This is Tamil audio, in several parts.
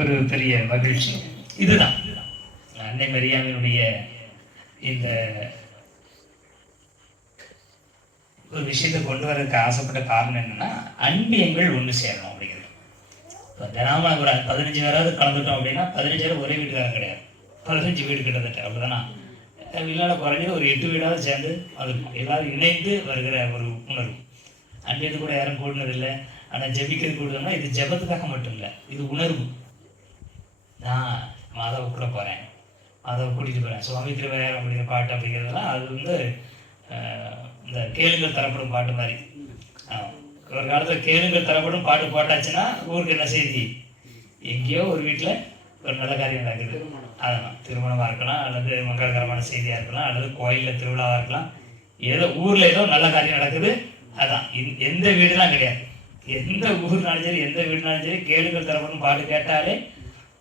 ஒரு பெரிய மகிழ்ச்சி. இதுதான் அன்னை மரியாவினுடைய இந்த ஒரு விஷயத்தை கொண்டு வரதுக்கு ஆசைப்பட்ட காரணம் என்னன்னா, அன்பியங்கள் ஒன்று சேரணும் அப்படிங்கிறது. இப்போ தினமும் ஒரு 15 பேராவது கலந்துட்டோம் அப்படின்னா 15 பேர் ஒரே வீட்டுக்காரங்க கிடையாது, 15 வீடு கிட்டத்தட்ட அப்படிதானா. இல்லைனா குறைஞ்சது ஒரு 8 வீடாவது சேர்ந்து அது எல்லாரும் இணைந்து வருகிற ஒரு உணர்வு. அன்பியது கூட யாரும் கூடுனதில்லை. ஆனால் ஜெபிக்கிறது கூடுதல்னா இது ஜெபத்துக்காக மட்டும் இல்லை, இது உணர்வு. நான் மாதாவை கூட போகிறேன், மாதாவை கூட்டிகிட்டு போகிறேன், சுவாமி திருவையாரம் அப்படிங்கிற பாட்டு அப்படிங்கிறதுலாம் அது வந்து இந்த கேளுங்கள் தரப்படும் பாட்டு மாதிரி. ஒரு காலத்தில் கேளுங்கள் தரப்படும் பாட்டு போட்டாச்சுன்னா ஊருக்கு என்ன செய்தி, எங்கேயோ ஒரு வீட்டில் ஒரு நல்ல காரியம் நடக்குது. அதெல்லாம் திருமணமாக இருக்கலாம், அல்லது மங்களகரமான செய்தியாக இருக்கலாம், அல்லது கோயிலில் திருவிழாவாக இருக்கலாம், ஏதோ ஊரில் ஏதோ நல்ல காரியம் நடக்குது. அதான் எந்த வீடுலாம் கிடையாது, எந்த ஊர்னாலும் சரி எந்த வீடுனாலும் சரி கேளுங்கள் தரப்படும் பாட்டு கேட்டாலே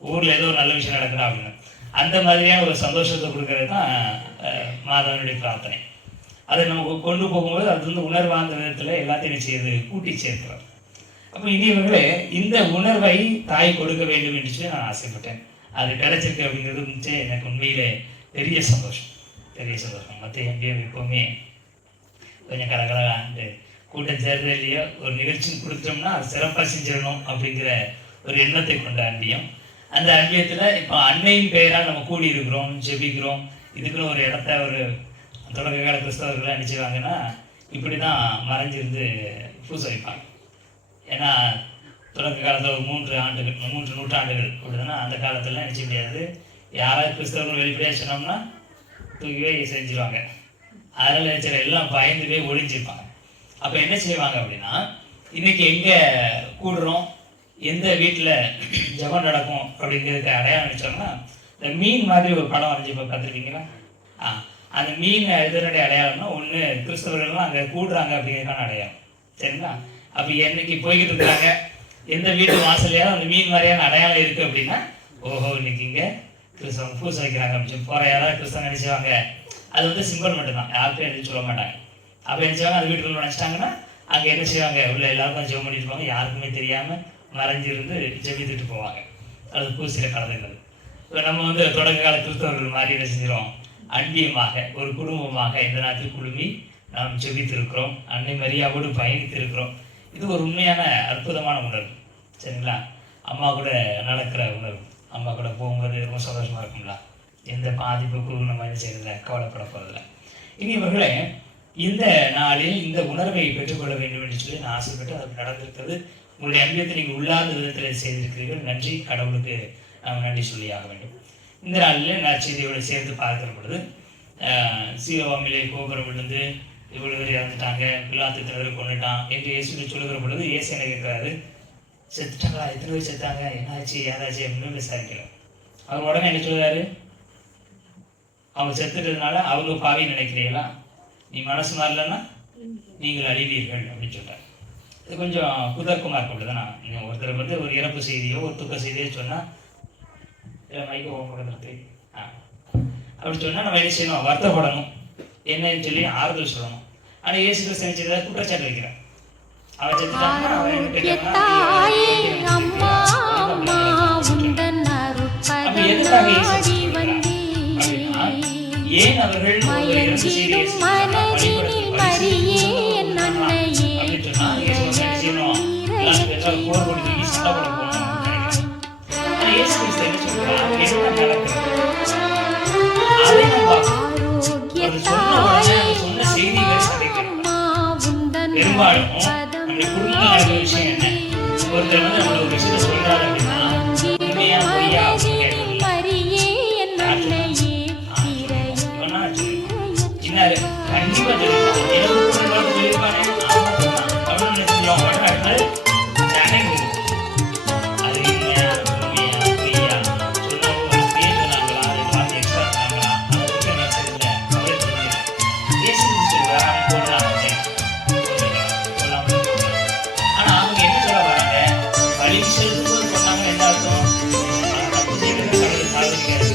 ஊரில் ஏதோ ஒரு நல்ல விஷயம் நடக்குதா அப்படின்னு அந்த மாதிரியான ஒரு சந்தோஷத்தை கொடுக்கறது தான் மாதவனுடைய பிரார்த்தனை. அதை நம்ம கொண்டு போகும்போது அது வந்து உணர்வார்ந்த விதத்தில் எல்லாத்தையும் செய்து கூட்டி சேர்க்கிறார். அப்போ இனியவர்களே, இந்த உணர்வை தாய் கொடுக்க வேண்டும் என்று சொல்லி நான் ஆசைப்பட்டேன். அது கிடைச்சிருக்கு அப்படிங்கிறது எனக்கு உண்மையிலே பெரிய சந்தோஷம், பெரிய சந்தோஷம். மற்ற எங்கேயும் எப்போவுமே கொஞ்சம் கலகலாண்டு கூட்டம் சேர்றது இல்லையோ ஒரு நிகழ்ச்சின்னு கொடுத்தோம்னா அது சிறப்பாக செஞ்சிடணும் அப்படிங்கிற ஒரு எண்ணத்தை கொண்ட அன்பியம். அந்த அன்பியத்தில் இப்போ அன்னையின் பெயரால் நம்ம கூடி இருக்கிறோம், ஜெபிக்கிறோம். இதுக்குன்னு ஒரு இடத்த ஒரு தொடக்க கால கிறிஸ்தவர்கள் என்ன செய்வாங்கன்னா இப்படி தான் மறைஞ்சிருந்து பூசை வைப்பாங்க. ஏன்னா தொடக்க காலத்தில் ஒரு 3 நூற்றாண்டுகள் அப்படின்னா அந்த காலத்தில் நினச்ச முடியாது. யாராவது கிறிஸ்தவர்கள் வெளிப்படையாக சொன்னோம்னா தூக்கிவே செஞ்சுருவாங்க. அதில் நினைச்ச எல்லாம் பயந்து போய் ஒழிஞ்சிருப்பாங்க. அப்போ என்ன செய்வாங்க அப்படின்னா, இன்னைக்கு எங்கே கூடுறோம், எந்த வீட்டில் ஜபம் நடக்கும் அப்படிங்கிறதுக்கு அடையாளம் வச்சோம்னா, இந்த மீன் மாதிரி ஒரு படம் வரைஞ்சி இப்போ பார்த்துருக்கீங்களா? அந்த மீன் இதனுடைய அடையாளம்னா ஒன்று கிறிஸ்தவர்கள்லாம் அங்கே கூடுறாங்க அப்படிங்கிறதுக்கான அடையாளம். சரிங்களா? அப்போ என்னைக்கு போய்கிட்டு இருக்கிறாங்க, எந்த வீட்டு வாசலையாவது அந்த மீன் மாதிரியான அடையாளம் இருக்குது அப்படின்னா, ஓஹோ இன்னைக்கு இங்கே கிறிஸ்தவங்க பூசை வைக்கிறாங்க அப்படின்னு போகிற யாராவது கிறிஸ்தவங்க நினைச்சுவாங்க. அது வந்து சிம்பிள் மட்டும்தான், யாருக்கும் எதுவும் சொல்ல மாட்டாங்க. அப்போ என்ன செய்வாங்க, அது வீட்டுக்குள்ள நினச்சிட்டாங்கன்னா அங்கே என்ன செய்வாங்க, உள்ள எல்லாருக்கும் ஜெபம் பண்ணிட்டு போவாங்க, யாருக்குமே தெரியாமல் மறைஞ்சிருந்து ஜெபித்துட்டு போவாங்க. அது பூசையில் கலந்துக்கிறது. இப்போ நம்ம வந்து தொடக்க கால கிறிஸ்தவர்கள் மாதிரி என்ன செஞ்சிடும், அன்பியமாக ஒரு குடும்பமாக இந்த நாட்டில் குழுமி நாம் ஜெபித்திருக்கிறோம், அன்னை மரியாவோடு பயணித்திருக்கிறோம். இது ஒரு உண்மையான அற்புதமான உணர்வு. சரிங்களா? அம்மா கூட நடக்கிற உணர்வு, அம்மா கூட போகும்போது ரொம்ப சந்தோஷமாக இருக்குங்களா? எந்த பாதிப்புக்கும் நம்ம என்ன செய்யறதில்ல, கவலைப்பட போகிறதில்ல. இனியவர்களே, இந்த நாளில் இந்த உணர்வை பெற்றுக்கொள்ள வேண்டும் என்று சொல்லி நான் ஆசைப்பட்டு அது நடந்திருக்கிறது. உங்களுடைய அன்பியத்தை நீங்கள் உள்ளார்ந்த விதத்தில் செய்திருக்கிறீர்கள். நன்றி, கடவுளுக்கு நாம் நன்றி சொல்லியாக வேண்டும். இந்த நாளில் நற்செய்தியோடு சேர்ந்து பார்க்கிற பொழுது சீரோவாமிலே கோபுரம் விழுந்து இவ்வளவு பேர் இறந்துட்டாங்க, பிலாத்து தலைவரை கொண்டுட்டான் என்று இயேசு சொல்லுகிற பொழுது இயேசு என்ன கேட்கிறாரு, செத்துட்டாங்களா, எத்தனை பேர் செத்தாங்க, என்னாச்சு ஏதாச்சு அப்படின்னு விசாரிக்கிறோம். அவர் உடனே என்ன சொல்லுறாரு, அவங்க செத்துட்டதுனால அவங்க பாவி நினைக்கிறீங்களா, நீ மனசு மாறலன்னா நீங்கள் அழிவீர்கள் அப்படின்னு சொல்றாரு. இது கொஞ்சம் குதர்க்கமாக இருக்க அப்படிதானா? ஒருத்தர் வந்து ஒரு இறப்பு செய்தியோ ஒரு துக்க செய்தியோ சொன்னால் மைக்கு ஓடுறது அப்படி சொன்னால் நம்ம என்ன செய்யணும், வருத்தப்படணும், என்னன்னு சொல்லி ஆறுதல் சொல்லணும். ஆனால் இயேசு கிறிஸ்து செஞ்சதை குற்றச்சாட்டு வைக்கிறேன். அவன் செத்துட்டாங்கன்னா அவன் அப்ப எதுக்காக ஏன் அவர்கள் பெரும்பாலும் நம்முடைய குடும்பம் நடக்கிற விஷயம் என்ன, ஒருத்தர் வந்து நம்மளோட ஒரு விஷயத்த சொல்றாரு அப்படின்னா உண்மையா பொய்யா கண்டிப்பா சொல்லியிருப்பானே அப்படின்னு நினைச்சிருவோம். அது உண்மையா பொய்யா சொன்னவங்க சொன்னாங்களா, 2 வார்த்தை எக்ஸ்ட்ரா சொன்னாங்களா, போடலாம். ஆனா அவங்க என்ன சொல்ல வராங்க, வழி செலுத்தும்போது சொன்னாங்க என்ன அர்த்தம், தப்பு செய்யறது கடவுள் சாதிக்காது,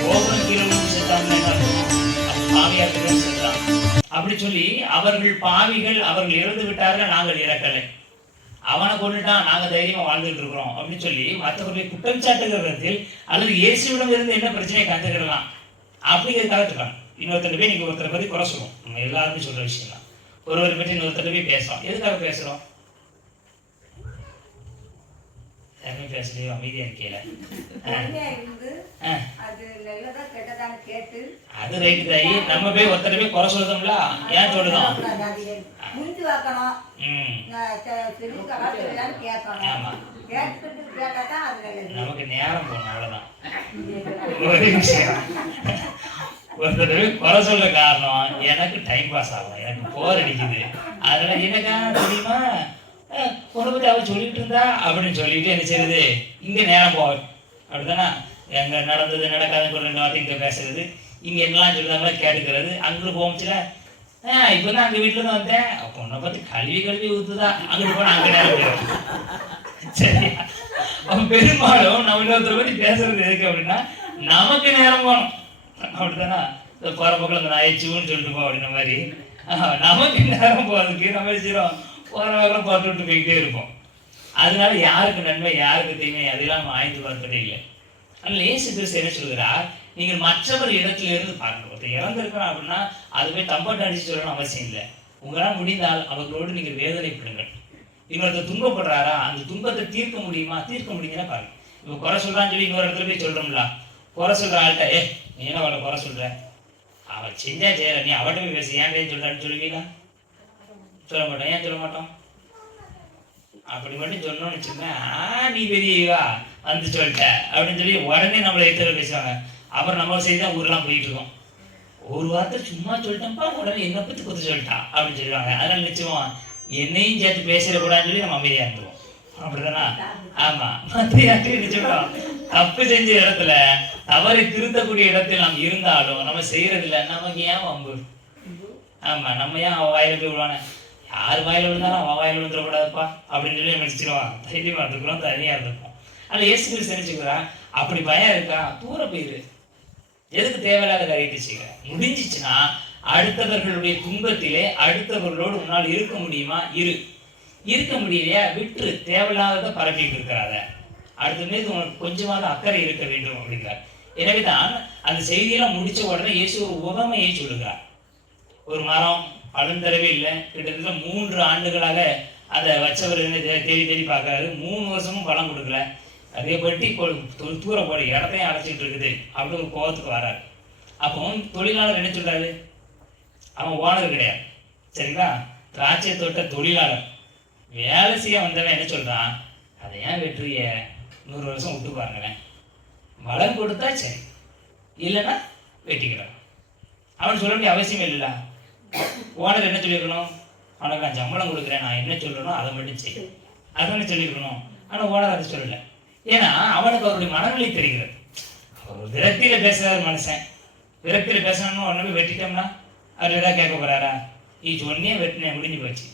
கோபுரம் கீழே செத்தாங்க என்ன அர்த்தம், பாவியாக்குதான் செல்லாம் அப்படி சொல்லி அவர்கள் பாவிகள், அவர்கள் இறந்து விட்டார்கள், நாங்கள் இறக்கலை. அவனை கொண்டுட்டான், நாங்க தைரியமா வாழ்ந்துட்டு இருக்கிறோம் அப்படின்னு சொல்லி மற்றவர்களை குற்றம் சாட்டுகிற விதத்தில் அல்லது இயேசுவிடம் இருந்து என்ன பிரச்சனையை கற்றுக்கிடலாம் அப்படிங்கிறதுக்காக இருக்காங்க. இன்னொருத்தர் போய் நீங்க ஒருத்தரை பத்தி குறை சொல்லுவோம். நம்ம எல்லாருமே சொல்ற விஷயம் தான். ஒருவரை பற்றி இன்னொருத்தர் போய் பேசுறோம். எதுக்காக பேசுறோம்? யாருமே பேசலையோ, அமைதியா இருக்கீல. அது ரைட்டு தாயி. நம்ம போய் ஒருத்தர் போய் குறை சொல்றோம்ல, ஏன் சொல்லுதோம்? நமக்கு நேரம் போகணும், அவ்வளவுதான். ஒரு விஷயம், ஒருத்தர் குறை சொல்ற காரணம் எனக்கு டைம் பாஸ் ஆகும், எனக்கு போர் அடிக்குது. அதனால எனக்கா தெரியுமா பொண்ணு பத்தி அவ சொல்லிட்டு இருந்தா அப்படின்னு சொல்லிட்டு என்ன செய்யுது, இங்க நேரம் போகும். அப்படித்தானே? எங்க நடந்தது நடக்காதுன்னு 2 வார்த்தை இங்க பேசுறது, இங்க என்னெல்லாம் சொல்லுதாங்களா கேட்டுக்கிறது. அங்கிட்டு போச்சுல, இப்பதான் அங்க வீட்டுல இருந்து வந்தேன், பொண்ணை பத்தி கழுவி ஊத்துதா, அங்கிட்டு போனா அங்க நேரம் போயிடும். சரியா? அவன் பெரும்பாலும் நம்ம இன்னொருத்தரை பத்தி பேசுறது எதுக்கு அப்படின்னா நமக்கு நேரம் போகணும். அப்படித்தானா? போற பக்கம் இந்த நாயச்சுன்னு சொல்லிட்டு போ அப்படின்ற மாதிரி நமக்கு நேரம் போறதுக்கு நம்ம செய்யறோம், போற பக்கம் பார்த்து விட்டு போய்கிட்டே இருப்போம். அதனால யாருக்கு நன்மை யாருக்கு தீமை அதெல்லாம் நம்ம ஆய்ந்து பார்ப்பதே இல்லை. அதனால இயேசு கிறிஸ்து என்ன சொல்கிறார், நீங்கள் மற்றவர் இடத்துல இருந்து பார்க்கணும். ஒருத்தர் இறந்திருக்கணும் அப்படின்னா அது போய் தம்பாட்டு அடிச்சு சொல்லணும் அவசியம் இல்லை. உங்களால் முடிந்தால் அவர்களோடு நீங்கள் வேதனைப்படுங்கள். இன்னொருத்தர் துன்பப்படுறாரா, அந்த துன்பத்தை தீர்க்க முடியுமா, தீர்க்க முடியுங்கன்னா பாருங்க. இப்போ குறை சொல்றான்னு சொல்லி இன்னொரு இடத்துல போய் சொல்றோம்ல, குறை சொல்ற ஆள்கிட்ட நீ என்ன அவளை குறை சொல்ற, அவள் செஞ்சா செய்யற, நீ அவட்ட போய் பேச ஏன் சொல்றான்னு சொல்லுவீங்களா? சொல்ல மாட்டோம். ஏன் சொல்ல மாட்டோம்? அப்படி மட்டும் சொன்னோம்னு வச்சுக்கோங்க, நீ பெரியவா வந்து சொல்லிட்ட அப்படின்னு சொல்லி உடனே நம்மளை எடுத்து பேசுவாங்க. அப்புறம் நம்ம செய்து தான் ஊரெல்லாம் போயிட்டு இருக்கோம். ஒரு வார்த்தை சும்மா சொல்லிட்டோம்ப்பா, உடனே என்ன பத்தி குத்து சொல்லிட்டா அப்படின்னு சொல்லுவாங்க. அதனால நிச்சயம் என்னையும் சேர்த்து பேசிடக்கூடாதுன்னு சொல்லி நம்ம அமைதியா இருந்துருவோம். அப்படிதானா? ஆமா. மற்ற யார்ட்டையும் நிச்சயம் தப்பு செஞ்ச இடத்துல தவறை திருத்தக்கூடிய இடத்தில் நாம் இருந்தாலும் நம்ம செய்யறது இல்லை. நமக்கு ஏன் வம்பு? ஆமா, நம்ம ஏன் அவ வாயில போய் விடுவானே, யார் வாயில விழுந்தாலும் அவன் வாயில விழுந்துடக்கூடாதுப்பா அப்படின்னு சொல்லி நினைச்சிருவான். தைரியமா இருந்துக்கிறோம், தனியா இருந்துக்கும். ஆனா இயேசு கிறிஸ்து நினைச்சுக்கிறான், அப்படி பயம் இருக்கா, தூர போயிரு, எதுக்கு தேவையில்லாத காரியத்தை செய்ய. முடிஞ்சிச்சுன்னா அடுத்தவர்களுடைய துன்பத்திலே அடுத்தவர்களோடு உன்னால் இருக்க முடியுமா, இருக்க முடியலையா விட்டுரு, தேவையில்லாத பரப்பிட்டு இருக்கிறாத, அடுத்த மீது உனக்கு கொஞ்சமாவது அக்கறை இருக்க வேண்டும் அப்படிங்கிறார். எனவேதான் அந்த செய்தியெல்லாம் முடிச்ச உடனே இயேசு ஒரு உவமையை சொல்லுகிறார். ஒரு மரம் பலன் தரவே இல்லை, கிட்டத்தட்ட 3 ஆண்டுகளாக அதை வச்சவர் தேடி தேடி பார்க்கறாரு, 3 வருஷமும் பலம் கொடுக்கல, அதே பற்றி தூர போட இடத்தையும் அடைச்சிட்டு இருக்குது அப்படின்னு ஒரு கோபத்துக்கு வராரு. அப்போ தொழிலாளர் என்ன சொல்றாரு, அவன் ஓனர் கிடையாது, சரிங்களா, திராட்சை தோட்ட தொழிலாளர், வேலை செய்ய வந்தவன் என்ன சொல்றான், அதை ஏன் வெற்றிய 100 வருஷம் விட்டு பாருங்களேன், வளம் கொடுத்தா சரி, இல்லைன்னா வெட்டிக்கிறான். அவன் சொல்ல வேண்டிய அவசியம் இல்லைல்ல. ஓனர் என்ன சொல்லியிருக்கணும், அவனுக்கு நான் சம்பளம் கொடுக்குறேன், நான் என்ன சொல்றேனோ அதை மட்டும் செய்யும், அதுன்னு சொல்லியிருக்கணும். ஆனால் ஓனர் அதை சொல்லலை. ஏன்னா அவனுக்கு அவருடைய மனநிலை தெரிகிறது. அவர் விரக்தியில பேசுறாரு மனுஷன், விரக்தியில பேசணும்னு ஒன்று வெட்டிட்டோம்னா அவர் ஏதாவது கேட்க போறாரா, நீ சொன்னே வெட்டினேன் முடிஞ்சு போச்சு.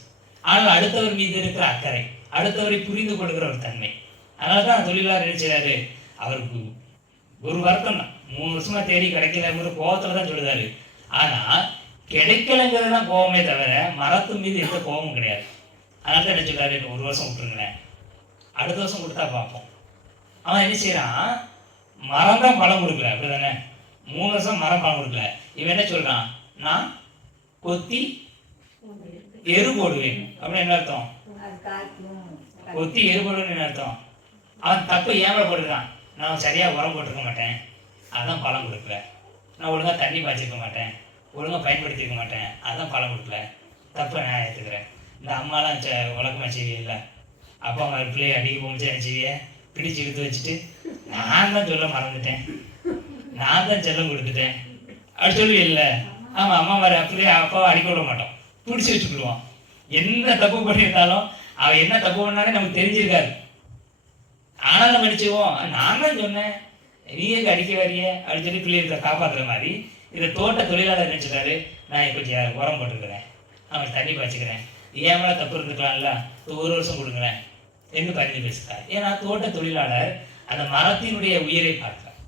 ஆனால் அடுத்தவர் மீது இருக்கிற அக்கறை, அடுத்தவரை புரிந்து கொள்கிற ஒரு தன்மை, அதனாலதான் தொழிலாளர் என்ன செய்றாரு, அவருக்கு ஒரு வருத்தம் தான், 3 வருஷமா தேடி கிடைக்கலங்கிற கோபத்துல தான் சொல்லுதாரு. ஆனா கிடைக்கலங்கிறது தான் கோபமே தவிர மரத்து மீது எந்த கோபமும் கிடையாது. அதனால தான் என்ன சொல்றாரு, 1 வருஷம் விட்டுருங்களேன், அடுத்த வருஷம் கொடுத்தா பார்ப்போம். அவன் என்ன செய்யறான், மரம் தான் பழம் கொடுக்கல, அப்படிதானே, 3 வருஷம் மரம் பழம் கொடுக்கல. இவன் என்ன சொல்றான், நான் கொத்தி எரு போடுவேன் அப்படின்னு என்ன அர்த்தம், கொத்தி எரு போடுவேன்னு என்ன அர்த்தம். அவன் தப்பு ஏன் போட்டுருக்கான், நான் சரியா உரம் போட்டிருக்க மாட்டேன், அதான் பழம் கொடுக்கல, நான் ஒழுங்கா தண்ணி பாய்ச்சிருக்க மாட்டேன், ஒழுங்கா பயன்படுத்திருக்க மாட்டேன், அதான் பழம் கொடுக்கல, தப்பை நான் எடுத்துக்கிறேன். இந்த அம்மாலாம் உலகமா செய்விய இல்லை, அப்பா அம்மா பிள்ளைய அடிக்க போச்சு என்ன செய்விய, பிடிச்சு இழுத்து வச்சுட்டு நான் தான் சொல்ல மறந்துட்டேன், நான் தான் செல்லம் கொடுத்துட்டேன் அப்படி சொல்லி இல்லை. ஆமா, அம்மா வர பிள்ளைய அப்பாவை அடிக்க விட மாட்டோம், பிடிச்சி வச்சுக்கிடுவோம். என்ன தப்பு பண்ணியிருந்தாலும் அவன் என்ன தப்பு பண்ணாலே நமக்கு தெரிஞ்சிருக்காது. ஆனாலும் நம்ம அடிச்சுவோம், நான் தான் சொன்னேன் நீ எங்க அடிக்க வரிய அப்படின்னு சொல்லி பிள்ளைகளை காப்பாற்றுற மாதிரி இந்த தோட்ட தொழிலாளர் நினைச்சிட்டாரு, நான் இப்போ உரம் போட்டுருக்கிறேன், அவன் தண்ணி பாய்ச்சிக்கிறேன், ஏன் மேலே தப்பு இருந்துக்கலாம்ல, 1 வருஷம் கொடுக்குறேன் என்று பரிந்து பேசுகிறார். ஏன்னா தோட்ட தொழிலாளர் அந்த மரத்தினுடைய உயிரை பார்க்கிறார்,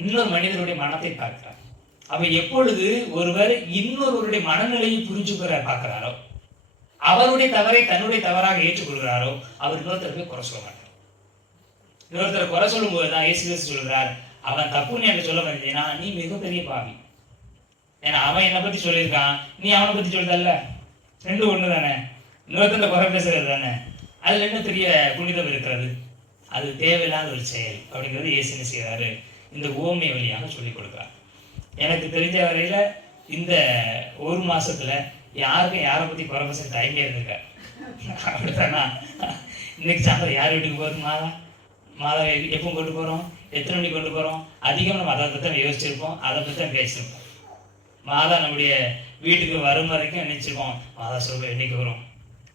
இன்னொரு மனிதனுடைய மனத்தை பார்க்கிறார். அப்ப எப்பொழுது ஒருவர் இன்னொருவருடைய மனநிலையை புரிஞ்சுக்கிற பார்க்கிறாரோ, அவருடைய தவறை தன்னுடைய தவறாக ஏற்றுக்கொள்கிறாரோ அவர் இன்னொருத்தர் போய் குறை சொல்ல மாட்டார். இன்னொருத்தர் குறை சொல்லும் போதுதான் இயேசு கிறிஸ்து சொல்கிறார், அவன் தப்புன்னு எனக்கு சொல்ல வந்தீங்கன்னா நீ மிகப்பெரிய பாவி. ஏன்னா அவன் என்னை பத்தி சொல்லியிருக்கான், நீ அவனை பத்தி சொல்றல்ல, ரெண்டும் ஒண்ணு தானே. இன்னொருத்தர் குறை பேசுறது தானே, அதுல என்ன பெரிய புனிதம் இருக்கிறது? அது தேவையில்லாத ஒரு செயல் அப்படிங்கிறது இயேசு என்ன செய்கிறாரு, இந்த ஓமை வழியாக சொல்லிக் கொடுக்குறார். எனக்கு தெரிஞ்ச வரையில இந்த ஒரு மாசத்துல யாருக்கும் யாரை பத்தி குறை பேச டைமே இருந்திருக்க. அப்படித்தானா? இன்னைக்கு சாயந்தரம் யார் வீட்டுக்கு போகிறது, மாதா எப்போ கொண்டு போறோம், எத்தனை மணிக்கு கொண்டு போறோம், அதிகம் நம்ம அதை பற்றி தான் யோசிச்சிருப்போம், அதை பற்றி தான் பேசியிருப்போம். மாதா நம்முடைய வீட்டுக்கு வரும் வரைக்கும் நினைச்சிருப்போம், மாதா சொல்ல இன்னைக்கு வரும்,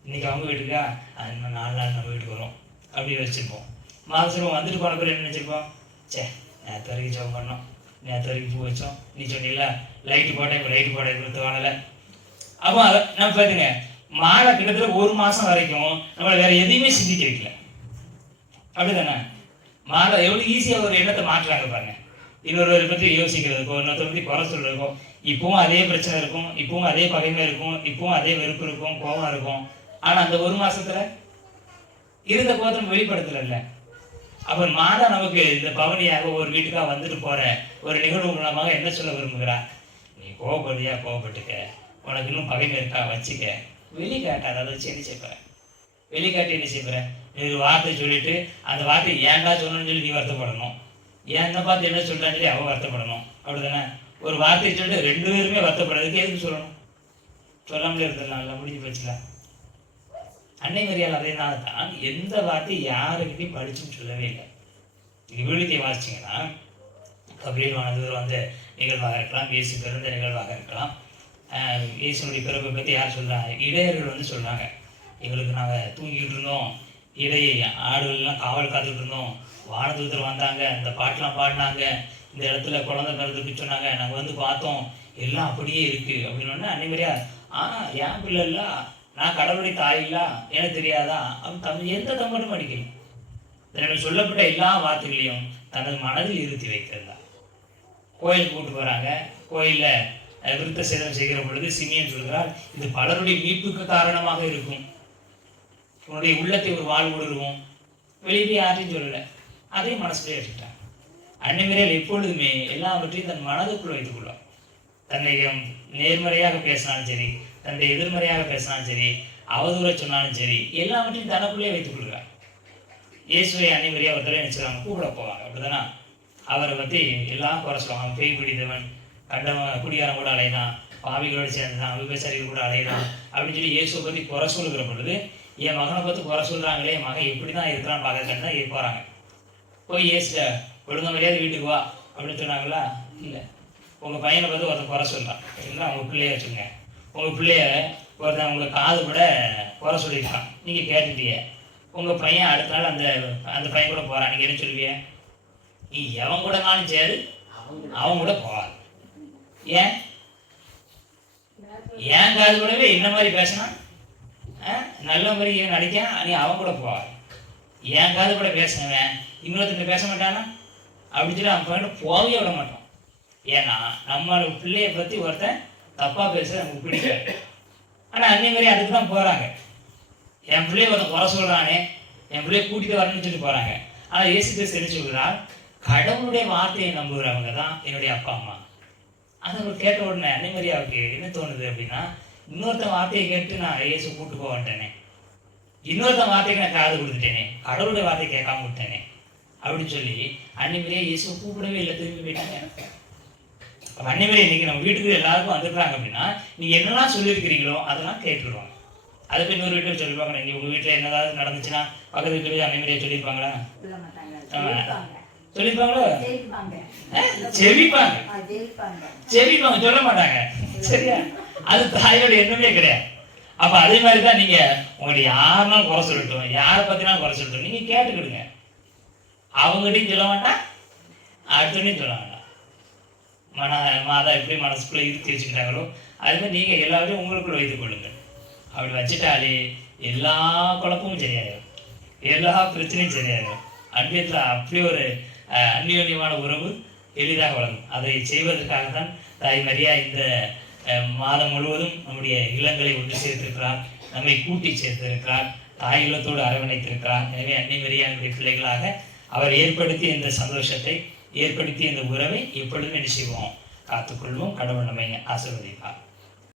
இன்னைக்கு அவங்க வீட்டுக்கா, இன்னும் 4 நாள் நம்ம வீட்டுக்கு வரும் அப்படி வச்சிருப்போம். மாதா சொல்லுவோம் வந்துட்டு போன பிறகு என்ன நினைச்சிருப்போம், சே நேற்று வரைக்கும் ஜெபம் பண்ணோம், நேற்று வரைக்கும் பூ வச்சோம், நீ சொன்னீங்களா லைட்டு போட்டேன், இப்போ லைட்டு போட கொடுத்து வாங்கல. அப்போ அதை நம்ம பார்த்துங்க, மாலை கிட்டத்தட்ட 1 மாசம் வரைக்கும் நம்மளை வேற எதையுமே சிந்திக்க வைக்கல. அப்படிதானே? மாலை எவ்வளவு ஈஸியா ஒரு எண்ணத்தை மாற்றுறாங்க பாருங்க. இன்னொருவரை பற்றி யோசிக்கிறதுக்கோ, இன்னொருத்தரை பற்றி குறை சொல்றதுக்கும், இப்பவும் அதே பிரச்சனை இருக்கும், இப்பவும் அதே பகைமை இருக்கும், இப்பவும் அதே வெறுப்பு இருக்கும், கோபம் இருக்கும். ஆனா அந்த 1 மாசத்துல இருந்த கோபத்தை வெளிப்படுத்தல. அப்ப மாதா நமக்கு இந்த பவனியாக ஒரு வீட்டுக்காக வந்துட்டு போற ஒரு நிகழ்வு மூலமாக என்ன சொல்ல விரும்புகிறா, நீ கோபப்படியா கோபப்பட்டுக்க, உனக்கு இன்னும் பகைமை இருக்கா வச்சுக்க, வெளிக்காட்டாத, அதை வச்சு என்ன செய்ய, வெளிக்காட்டி என்ன செய்ய, நீ ஒரு வார்த்தை சொல்லிட்டு அந்த வார்த்தை ஏன்டா சொல்லணும்னு சொல்லி நீ வருத்தப்படணும், ஏன் பார்த்து என்ன சொல்றான்னு சொல்லி அவன் வருத்தப்படணும். அப்படிதானே? ஒரு வார்த்தையை சொல்லிட்டு 2 பேருமே வருத்தப்படுறதுக்கு எதுக்கு சொல்லணும்? சொல்லாமலே இருந்துடலாம், முடிஞ்சு போச்சுல. அன்னை மரியாதை அதேனால தான் எந்த வார்த்தை யாருக்கிட்டையும் படிச்சுன்னு சொல்லவே இல்லை. இது விழுத்தியை வாசிச்சிங்கன்னா கபிரியல் வானதூர் வந்த நிகழ்வாக இருக்கலாம், இயேசு பிறந்த நிகழ்வாக இருக்கலாம், இயேசுனுடைய பிறப்பை பற்றி யார் சொல்கிறாங்க, இடையர்கள் வந்து சொல்கிறாங்க, எங்களுக்கு நாங்கள் தூங்கிக்கிட்டு இருந்தோம், இடையை ஆடுகள்லாம் காவல் காத்துக்கிட்டு இருந்தோம், வானதூதர் வந்தாங்க, இந்த பாட்டெலாம் பாடினாங்க, இந்த இடத்துல குழந்தை பிறந்துக்கு சொன்னாங்க, நாங்கள் வந்து பார்த்தோம், எல்லாம் அப்படியே இருக்குது அப்படின்னு. அன்னை மரியா என் பிள்ளை இல்லை, நான் கடவுளுடைய தாயில்லா, எனக்கு தெரியாதா அப்படின்னு எந்த தம்பட்டும் அடிக்கணும். தன்னுடைய சொல்லப்பட்ட எல்லா வார்த்தைகளையும் தனது மனதில் இருத்தி வைத்திருந்தார். கோயிலுக்கு கூப்பிட்டு போகிறாங்க, கோயிலில் விருத்த சேதம் செய்கிற பொழுது சிமியன் சொல்கிறார், இது பலருடைய மீட்புக்கு காரணமாக இருக்கும், உன்னுடைய உள்ளத்தை ஒரு வாழ் விடுவோம், வெளியே யாரையும் சொல்லலை, அதையும் மனசுலேயே வச்சுட்டான். அன்னை மரியாள் எப்பொழுதுமே எல்லாவற்றையும் தன் மனதுக்குள் வைத்துக் கொள்வார். தன்னை நேர்மறையாக பேசினாலும் சரி, தன்னை எதிர்மறையாக பேசினாலும் சரி, அவதூற சொன்னாலும் சரி, எல்லாவற்றையும் தனக்குள்ளே வைத்துக் கொள்கிறார். இயேசுவை அன்னை மரியா ஒருத்தரை நினைச்சுவாங்க, கூப்பிட போவாங்க. அப்படிதானா? அவரை பற்றி எல்லாம் குறை சொல்லுவாங்க, பேய் பிடித்தவன், கண்டவன், குடிகாரன் கூட அலைதான், பாவிகளோடு சேர்ந்தான், விபச்சாரிகள் கூட அலைதான் அப்படின்னு சொல்லி இயேசுவை பற்றி குறை சொல்லுகிற பொழுது, என் மகனை பார்த்து குறை சொல்றாங்களே, என் மகன் எப்படி தான் இருக்கிறான்னு பார்க்கறதுன்னு தான் போறாங்க. போய் இயேசுல ஒழுங்க மரியாதை வீட்டுக்கு வா அப்படின்னு சொன்னாங்களா? இல்லை. உங்க பையனை பார்த்து ஒருத்தன் குறை சொல்றான், சரிங்களா? உங்க பிள்ளைய வச்சுங்க, உங்க பிள்ளைய ஒருத்தன் உங்க காது கூட குறை சொல்லியிருக்கான், நீங்க கேட்டுட்டீங்க, உங்க பையன் அடுத்த நாள் அந்த பையன் கூட போறான், நீங்க என்ன சொல்லுவீங்க? நீ எவன் கூடனாலும் சரி அவன் கூட போவாது. ஏன் காது கூடவே என்ன மாதிரி பேசினா நல்ல மாதிரி ஏன் நடிக்க, நீ அவன் கூட போவாது. என் காது கூட பேசினவன் இன்னொருத்தன் பேச மாட்டானா அப்படின்னு சொல்லி அவன் பையன் போகவே விட மாட்டோம். ஏன்னா நம்ம பிள்ளைய பத்தி ஒருத்தன் தப்பா பேச நமக்கு பிடிக்காது. ஆனா அன்னை மாதிரி அதுக்கு தான் போறாங்க. என் பிள்ளைய ஒருத்தன் குறை சொல்றானே, என் பிள்ளைய கூட்டிட்டு வரணும்னு சொல்லி போறாங்க. ஆனா இயேசு கிறிஸ்து என்ன சொல்கிறார், கடவுளுடைய வார்த்தையை நம்புகிறவங்க தான் என்னுடைய அப்பா அம்மா. அதை அவர் கேட்ட உடனே அன்னை மரியாவுக்கு என்ன தோணுது அப்படின்னா, இன்னொருத்தன் வார்த்தையை கேட்டு நான் இயேசு கூட்டு போக வந்துட்டேனே, இன்னொருத்தன் வார்த்தைக்கு நான் காது கொடுத்துட்டேனே, கடவுளுடைய வார்த்தையை கேட்காம விட்டேனே அப்படின்னு சொல்லி அன்னை மரியா இயேசு கூப்பிடவே இல்லை, திரும்பி போயிட்டாங்க. அன்னை மரியா இன்னைக்கு நம்ம வீட்டுக்கு எல்லாருக்கும் வந்துருக்காங்க அப்படின்னா, நீங்க என்னெல்லாம் சொல்லியிருக்கிறீங்களோ அதெல்லாம் கேட்டுருவாங்க. அதுக்கு இன்னொரு வீட்டில் சொல்லியிருப்பாங்க, நீங்க உங்க வீட்டுல என்னதாவது நடந்துச்சுன்னா பக்கத்து வீட்டுல அன்னை மரியா சொல்லியிருப்பாங்களா? சொல்லிருப்பாங்களோ? செவிப்பாங்க, சொல்ல மாட்டாங்க. சரியா? அது தாயோட எண்ணமே கிடையாது. அப்ப அதே மாதிரிதான் நீங்க உங்களுடைய யாருனாலும் குறை சொல்லட்டும், யாரை பத்தினாலும் குறை சொல்லட்டும், நீங்க கேட்டுக்கிடுங்க. அவங்ககிட்டையும் சொல்ல வேண்டாம், அடுத்தவனையும் சொல்ல வேண்டாம். மாதா எப்படி மனசுக்குள்ள இருத்தி வச்சுக்கிட்டாங்களோ அது மாதிரி நீங்க எல்லாத்தையும் உங்களுக்குள்ள வைத்துக் கொள்ளுங்கள். அப்படி வச்சுட்டாலே எல்லா குழப்பமும் சரியாயிடும், எல்லா பிரச்சனையும் சரியாயிடும். அன்பியத்துல அப்படி ஒரு அந்யோன்யமான உறவு எளிதாக வளரும். அதை செய்வதற்காகத்தான் தாய் மரியா இந்த மாதம் முழுவதும் நம்முடைய இல்லங்களை ஒன்று சேர்த்திருக்கிறார். நம்மை கூட்டி சேர்த்திருக்கிறார், தாயுள்ளத்தோடு அரவணைத்திருக்கிறார். எனவே அன்னை மரியாளுடைய பிள்ளைகளாக அவர் ஏற்படுத்திய இந்த சந்தோஷத்தை, ஏற்படுத்திய இந்த உறவை எப்பொழுதும் என்ன செய்வோம்? காத்துக்கொள்வோம். கடவுள் நம்மை ஆசீர்வதிப்பார்.